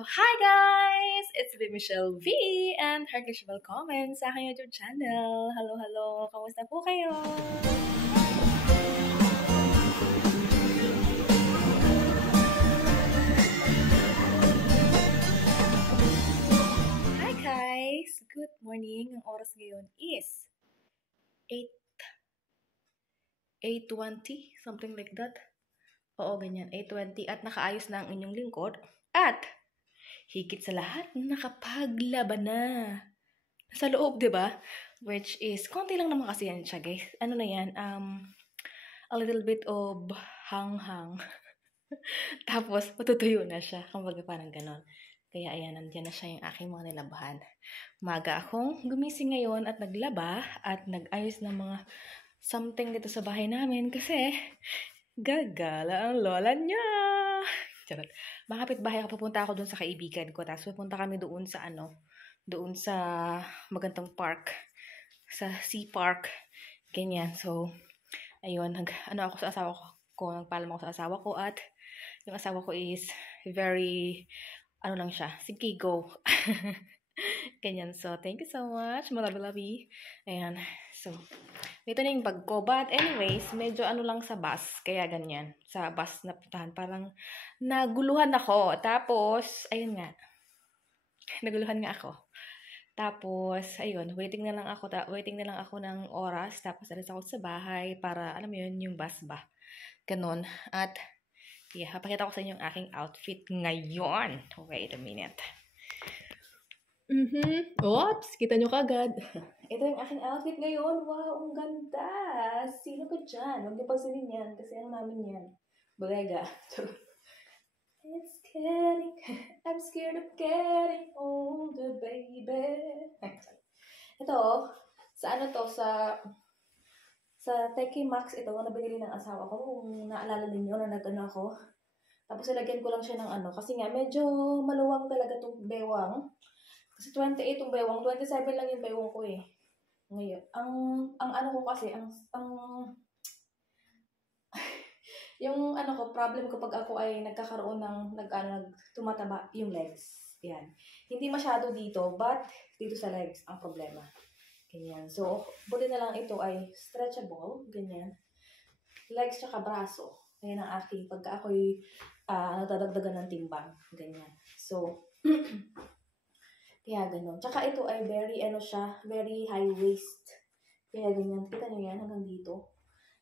So, hi guys! It's me, Michelle V, and heart visual comments sa aking YouTube channel. Hello, hello! Kamusta po kayo? Hi guys! Good morning! Ang oras ngayon is 8:20, something like that. Oo, ganyan. 8:20 at nakaayos na ang inyong lingkod. At higit sa lahat, nakapaglaba na. Sa loob, di ba? Which is, konti lang naman kasi yan siya, guys. Ano na yan? A little bit of hang-hang. Tapos, matutuyo na siya. Kumbaga parang ganon. Kaya ayan, nandiyan na siya yung aking mga nilabahan. Maga akong gumising ngayon at naglaba at nag-ayos ng mga something dito sa bahay namin kasi gagala ang lola niya. Charot. Makapit bahay ako, pupunta ako doon sa kaibigan ko. Tapos pupunta kami doon sa doon sa magandang park. Sa sea park. Ganyan. So, ayun, ako sa asawa ko, nagpaalam ako sa asawa ko at yung asawa ko is very, lang siya, sige, go. Ganyan. So, thank you so much. Malabi-labi. Ayan. So, ito na yung bag ko. But anyways, medyo lang sa bus. Kaya ganyan. Sa bus na puntahan. Parang naguluhan ako. Tapos, ayun nga. Naguluhan nga ako. Tapos, ayun. Waiting na lang ako ng oras. Tapos, alis ako sa bahay para, alam mo yun, yung bus ba. Ganon. At, yeah, papakita ko sa inyo yung aking outfit ngayon. Wait a minute. Oops, kita nyo kagad. Ito yung aking outfit ngayon. Wow, ang ganda. Sino ka dyan? Huwag niyo pansinin yan kasi ano namin yan. Bodega. It's getting, I'm scared of getting older, baby. Ito, sa Teki Max, ito, nabili ng asawa ko. Kung naalala ninyo na nag-ano ako. Tapos ilagyan ko lang siya ng kasi nga, medyo maluwang talaga itong bewang. Kasi 28 yung bewang, 27 lang yung bewang ko eh. Ngayon, ang ko kasi, yung problem ko pag ako ay nagkakaroon ng, tumataba yung legs. Yan. Hindi masyado dito, but dito sa legs ang problema. Ganyan. So, buti na lang ito ay stretchable. Ganyan. Legs tsaka braso. Ayan ang aking, pagka ako'y nadadagdagan ng timbang. Ganyan. So, kaya ganun. Tsaka ito ay very, very high waist. Kaya ganyan. Kita nyo yan hanggang dito.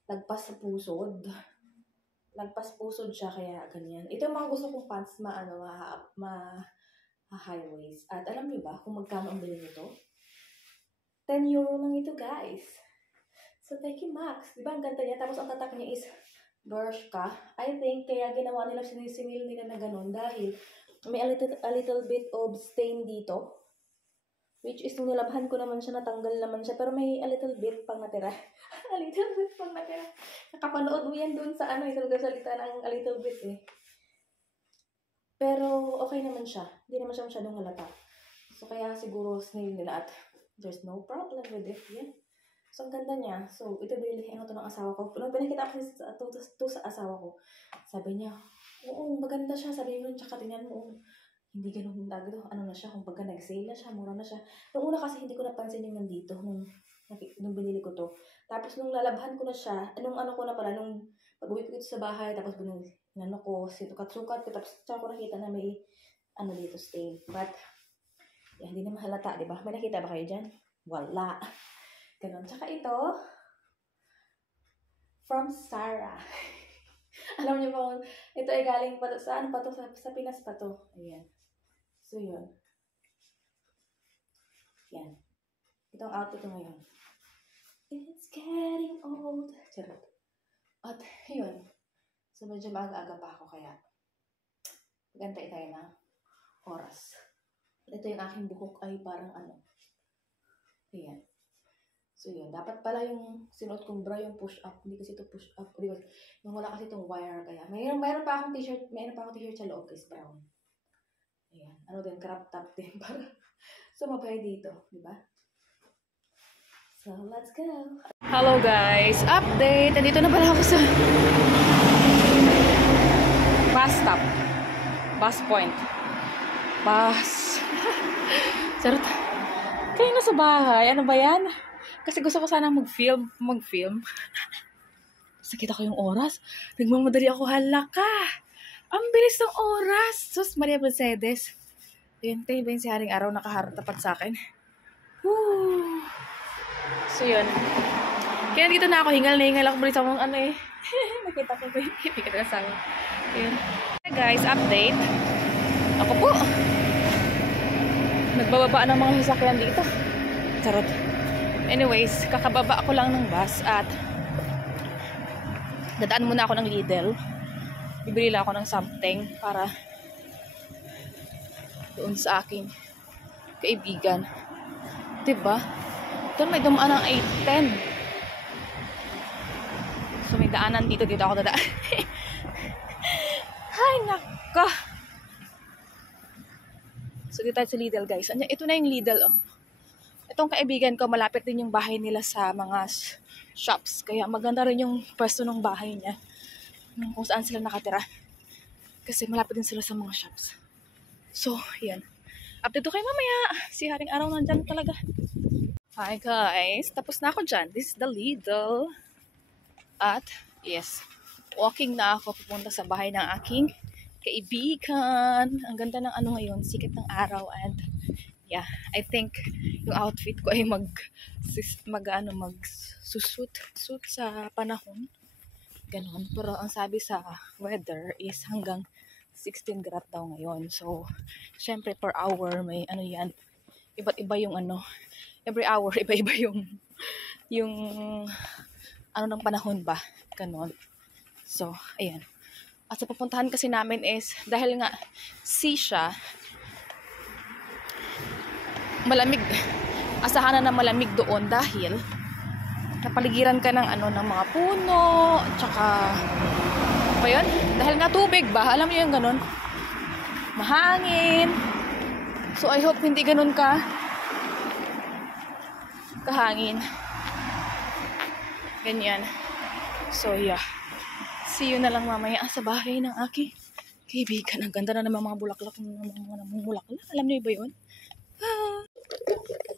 Lagpas sa pusod. Lagpas pusod siya, kaya ganyan. Ito yung mga gusto kong pants high waist. At alam niyo ba kung magkano ang bilhin nito? 10 euro lang ito, guys. So, Teki Max. Diba ang ganda niya? Tapos ang tatak niya is Bershka. I think kaya ginawa nila, sinisinil nila na ganun dahil may a little bit of stain dito. Which is, nung nilabhan ko naman siya, natanggal naman siya. Pero may a little bit pang natira. A little bit pang natira. Nakapanood mo yan dun sa ito nagsalita ng a little bit eh. Pero, okay naman siya. Hindi naman siya masyadong halata. So, kaya siguro snail nila at there's no problem with it. Yan. So, ang ganda niya. So, ito bilhin to ng asawa ko. Nung pinakita ko to sa asawa ko, sabi niya, oo, maganda siya. Sabi niya, tsaka tingnan mo, hindi ganun na siya, kung pagka nag-sale na siya, mura na siya. Nung una kasi hindi ko napansin yung nandito, nung binili ko to. Tapos nung lalabhan ko na siya, nung pag-uwi ko dito sa bahay, tapos sinukat-sukat ko, tapos tsaka ko nakita na may, dito stain. But, hindi naman halata, di ba? May nakita ba kayo dyan? Wala. Ganun. Tsaka ito, from Sarah. Alam niyo ba, ito ay galing pa to, sa Pinas pa to. Ayan. So, yun. Yan. Ito ang outfit ko ngayon. It's getting old. Charot. At, yun. So, medyo maaga-aga pa ako, kaya gantay tayo na oras. Ito yung aking buhok ay parang Ayan. So, yun. Dapat pala yung sinuot kong bra yung push-up. Hindi kasi ito push-up. Yung wala kasi itong wire. Kaya, mayroon pa akong t-shirt. Mayroon pa akong t-shirt sa loob. Is brown. Ayan. Din, crop top din. Para sumabay dito. Diba? So, let's go. Hello guys. Update. Nandito na pala ako sa bus stop. Bus point. bus. Sarot. Kayo na sa bahay. Ano ba yan? Kasi gusto ko sana mag-film. Sakita ko yung oras. Nagmamadali ako, hala ka. Ang bilis ng oras. Sus, Maria Mercedes. Yun, tayo ba yung si Haring Araw nakaharap tapat sa akin? Woo! So, yun. Kaya dito na ako, hingal ako muli sa mga ano eh. Nakita ko ba yung hindi ka sa akin. Yun. Hey guys, update. Ako po. Nagbababa ng mga sasakyan dito. Charot. Anyways, kakababa ako lang ng bus at dadaan muna ako ng Lidl. Bibili lang ako ng something para doon sa aking kaibigan. Diba? Doon may dumaan ng 8:10. So may daanan dito ako dadaan. Ay, naka. So dito tayo sa Lidl, guys. Ito na yung Lidl, oh. Itong kaibigan ko, malapit din yung bahay nila sa mga shops. Kaya maganda rin yung pwesto ng bahay niya. Kung saan sila nakatira. Kasi malapit din sila sa mga shops. So, yan. Update ko kayo mamaya. Si Haring Araw nandyan talaga. Hi guys. Tapos na ako dyan. This is the Lidl. At, yes. Walking na ako pupunta sa bahay ng aking kaibigan. Ang ganda ng ano ngayon. Sikat ng araw. And, yeah. I think yung outfit ko ay magsusut sa panahon. Ganon. Pero ang sabi sa weather is hanggang 16 grad daw ngayon. So, syempre per hour may ano yan. Iba't iba yung ano. Every hour, iba-iba yung ano ng panahon ba. Ganon. So, ayan. At sa pupuntahan kasi namin is, dahil nga sea siya, malamig. Asahan na malamig doon dahil napaligiran ka ng ano ng mga puno, tsaka pa yun? Dahil nga tubig ba? Alam niyo yung ganun? Mahangin. So I hope hindi ganun kahangin. Ganyan. So yeah. See you na lang mamaya sa bahay ng aking kaibigan. Ang ganda na naman mga bulaklak ng mga namumulaklak. Alam niyo ba yun?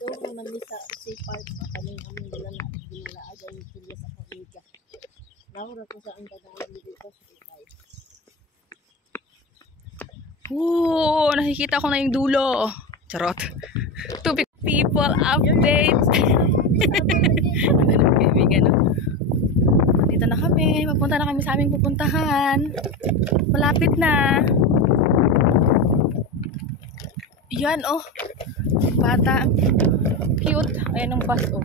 Doon naman sa C-Park kami nila na ginalaagan yung pilya sa pamilya. Naura ko sa ang dadaan dito sa C-Park. Nakikita ko na yung dulo. Charot. To be people update. Kaibigan. Dito na kami. Papunta na kami sa aming pupuntahan. Malapit na. Yan, oh. Bata. Cute. Ayan ang bus, oh.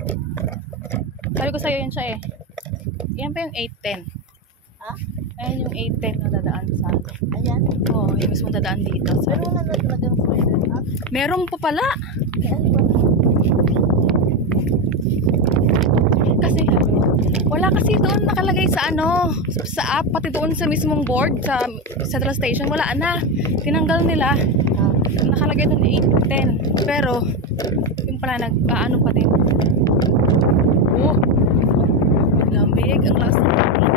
Sabi ko sa'yo, yan siya eh. Yan pa yung 810. Ha? Ayan yung 810 na dadaan sa... Ayan. Oo, yung mismo dadaan dito. So, Pero wala na talagang further up. meron pa pala. Kaya ano ba? Kasi, wala kasi doon nakalagay sa ano, sa app, pati doon sa mismong board, sa Central Station, wala na. Tinanggal nila. Nakalagay doon 810. Pero, yung pala nag-ano pa din. Oh! Lamig. Ang lakas ng hangin.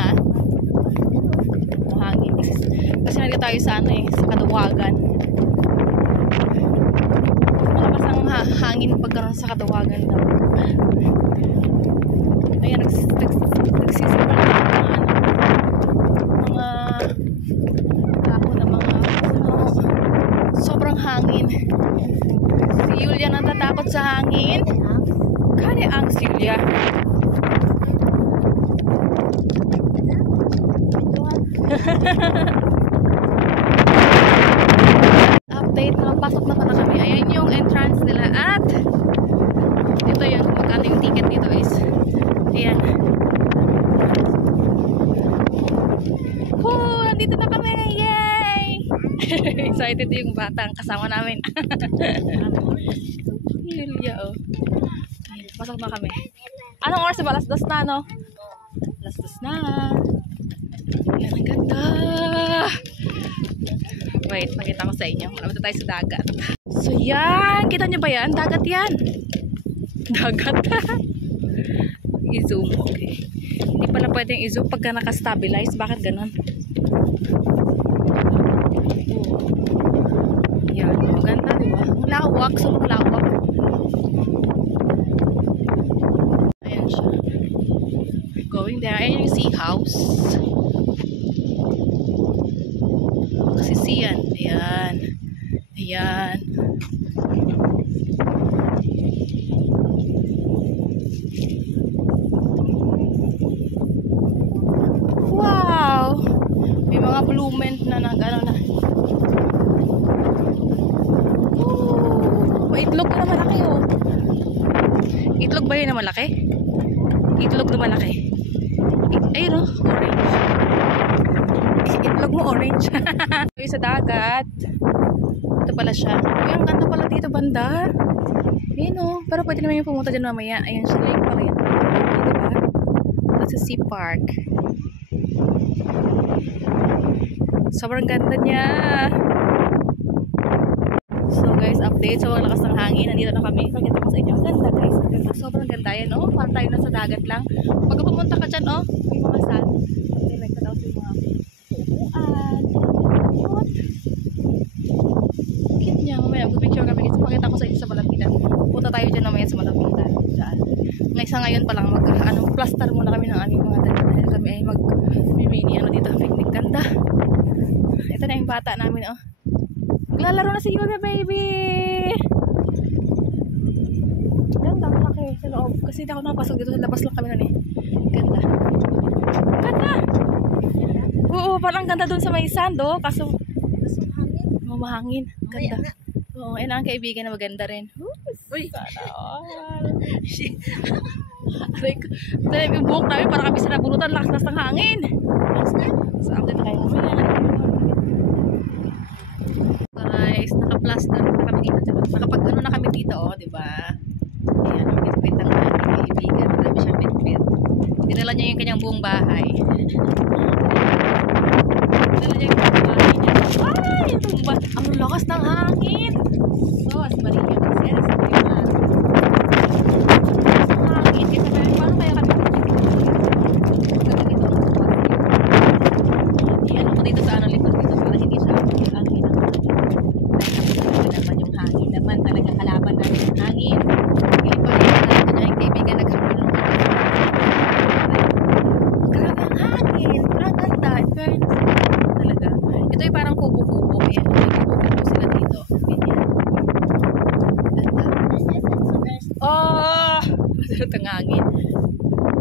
Ha? Mahangin. Kasi nandito tayo sa ano eh, sa Kadawagan. Malakas ang hangin pagkaroon sa Kadawagan daw. Ayan, nagsisimula mga ako na mga puno. Sobrang hangin. Si Yulia natatakot sa hangin. Kani ang Silya. Update na pasok na pala kami. Ayan yung entrance nila at ito yung magkano yung ticket dito is. Ayan. Nandito na kami. Yay! Excited yung bata ang kasama namin. Yulia, oh. Pasok na kami. Anong oras ba? Alas 2 na, no? Alas 2 na. Yan, ang ganda. Wait, pakita ko sa inyo. Malapit tayo sa dagat. So, yan. Kita nyo ba yan? Dagat yan. Dagat. I-zoom. Okay. Hindi pala pwedeng i-zoom pagka nakastabilize. Bakit ganun? Oh. Yan. malawak. So malawak. Ayan siya. Going there. Ayan yung sea house. Sisiyan. Ayan. Ayan. Wow! May mga blooming na nag-ano na. Oh, itlog na malaki oh. Itlog ba yun na malaki? Itlog na malaki. Ayun oh, orange. Itlog mo orange. Yung sa dagat. Ito pala siya. Uy, ang ganda pala dito banda. Ayun oh. Pero pwede naman yung pumunta dyan mamaya. Ayan siya, lake pala yan. Diba? That's a sea park. Sobrang ganda niya. So guys, update. Sobrang lakas ng hangin. Nandito na kami. Pakita ko sa inyo. Ang ganda guys. Ang ganda. Sobrang ganda yan. Oh. Parang tayo nasa dagat lang. Pag pumunta ka dyan, oh, may mga sand. May like daw sa mga upuan. Cute niya. Mamaya, mag-picture kami. Kasi pakita ko sa inyo sa Malapitan. Punta tayo dyan mamaya sa Malapitan. Dyan. Ngayon ngayon pa lang plaster muna kami ng aming mga dala. Dahil kami ay mag-mini dito. Picnic. Ganda. Ito na yung bata namin, oh. Naglalaro na si Yuna, baby! Ganda, malaki sa loob. Kasi hindi ako nakapasok dito. Sa labas lang kami nun eh. Ganda. Ganda! Oo, parang ganda dun sa may sand, oh. Kaso mahangin. Ganda. Oo, yun ang kaibigan na maganda rin. Uy! Sana all. Ito yung buhok namin para kami sa nabunutan. Lakas ng hangin. So, update tayo mamaya. Guys, naka-plaster na kami dito. Nakapag-ano na kami dito, oh, di ba? Ayan, ang bitbit ng aming kaibigan. Marami siyang bitbit. Dinala niya yung kanyang buong bahay. Dinala niya yung buong bahay niya. Ay! Ang lakas ng hangin! So, as balik yung kasi sa mga hangin. Kasi paano kaya kami ganda dito ang buwan? Iyan ako dito sa likod dito para hindi siya ang hangin. Naman yung hangin naman talaga kalaban namin yung hangin. Hindi pa rin natin niya yung kaibigan nagkapulong. Grabe ang hangin. Parang ganda. Talaga. Ito yung parang kubo-kubo. Ayan. Kubo-kubo sila dito. Ganyan. Ganda. Oh! Masarap ang hangin.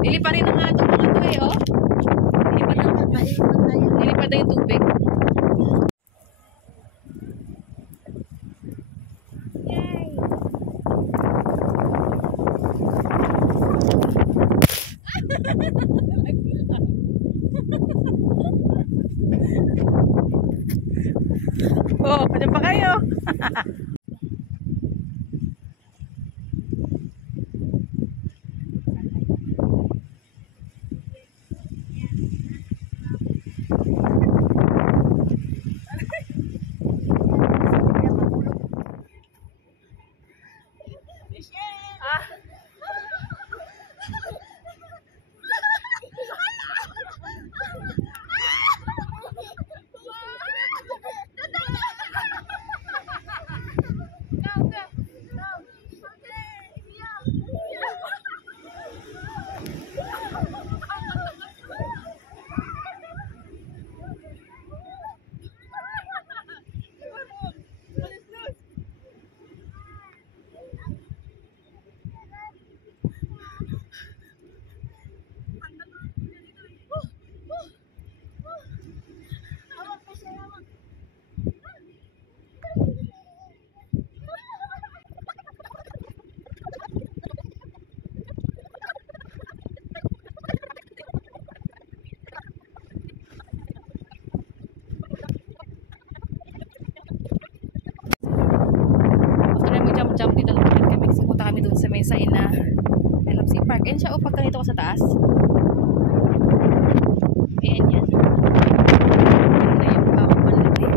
Dili pa rin ang atong mga ito eh, oh. Dili pa na yung tubig. Oh, pwede pa kayo. Jump dito lang kami kasi punta kami doon sa may sign na LFC Park. Ayan siya, pagka dito ko sa taas. Ayan yan. Ayan na yung malaki.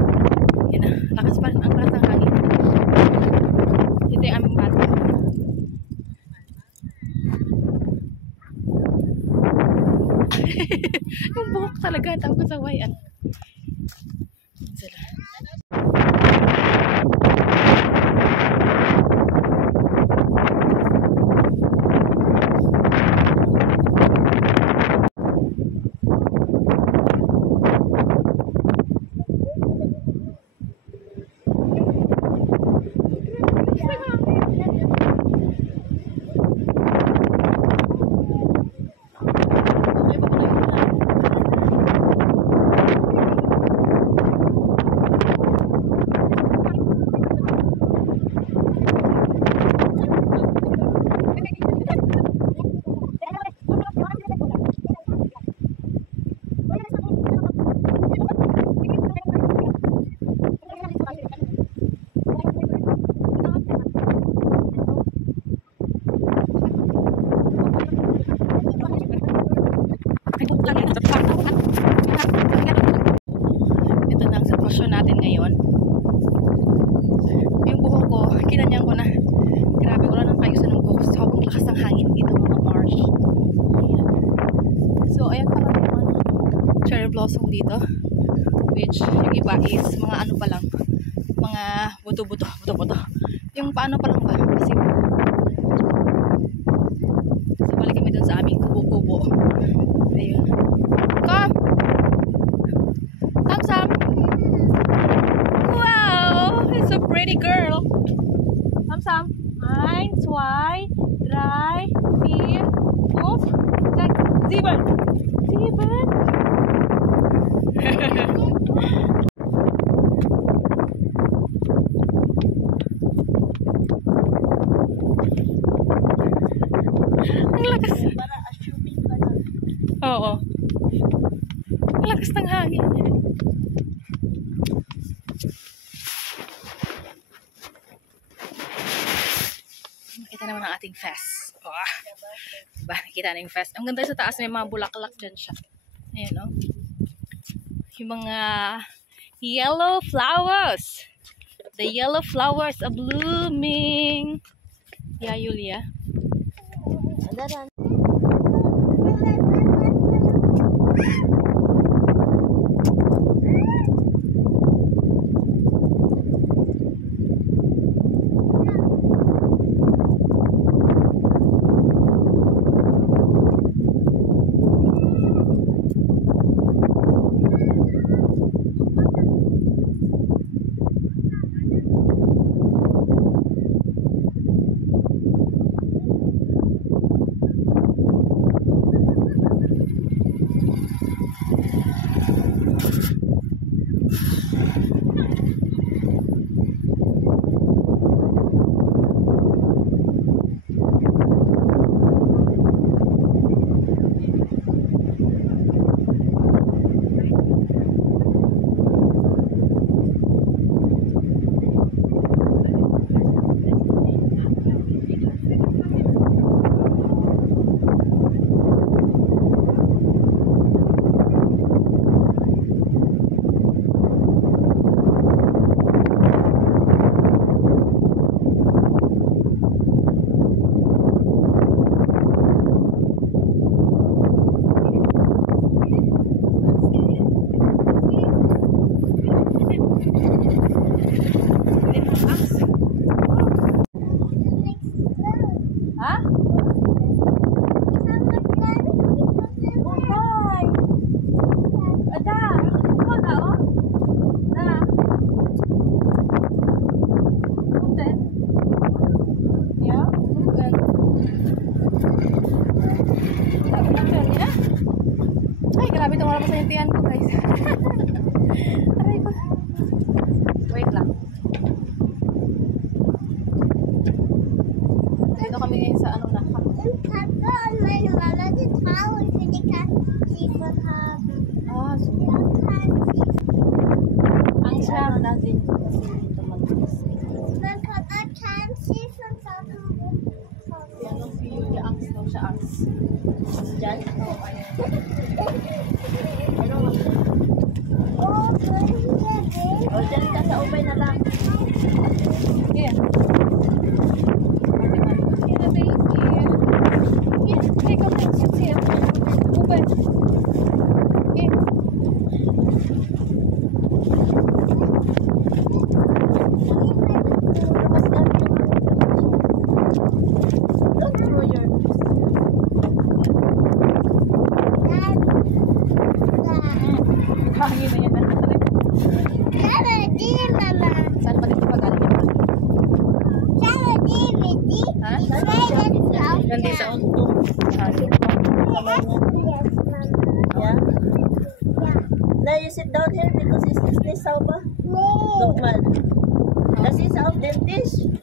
Ayan na, lakas pa rin ang lakas ng hangin. Dito yung aming bata. Yung buhok talaga, tapos sa wayan. Sila. buto. Yung paano pa lang ba? Kasi balik kami dun sa aming kubo-kubo. Ayun. Come! Come, Sam! Wow! It's a pretty girl! Come, Sam! 1, 2, 3, 4, 5, 6, 7! 7! Ang lakas. Para assuming ka na. Oo. Ang lakas ng hangin. Nakita naman ang ating fest. Oh. Diba? Nakita na yung fest. Ang ganda sa taas. May mga bulaklak dyan siya. Ayan, oh. Yung mga yellow flowers. The yellow flowers are blooming. Yeah, Yulia. Andaran. Ay, grabe itong wala pa sa intihan ko, guys. Aray ko. Wait lang. Dito kami ngayon sa ano na. Ah, so. Ang sarap natin kasi dito mag-isip. Yan ang view niya, ang snow siya, ang dyan. Oh, ayan. O, dyan ka sa ubay na lang. Yeah. Yeah, baby. Yeah, take a look. Sit here. Open. Yeah. Don't throw your Hangin na yan. Saan pa dito pagaling yan? Ha? Nandito sa unto. Yeah. Now you sit down here because it's this sofa. Look, man. This is our dentist.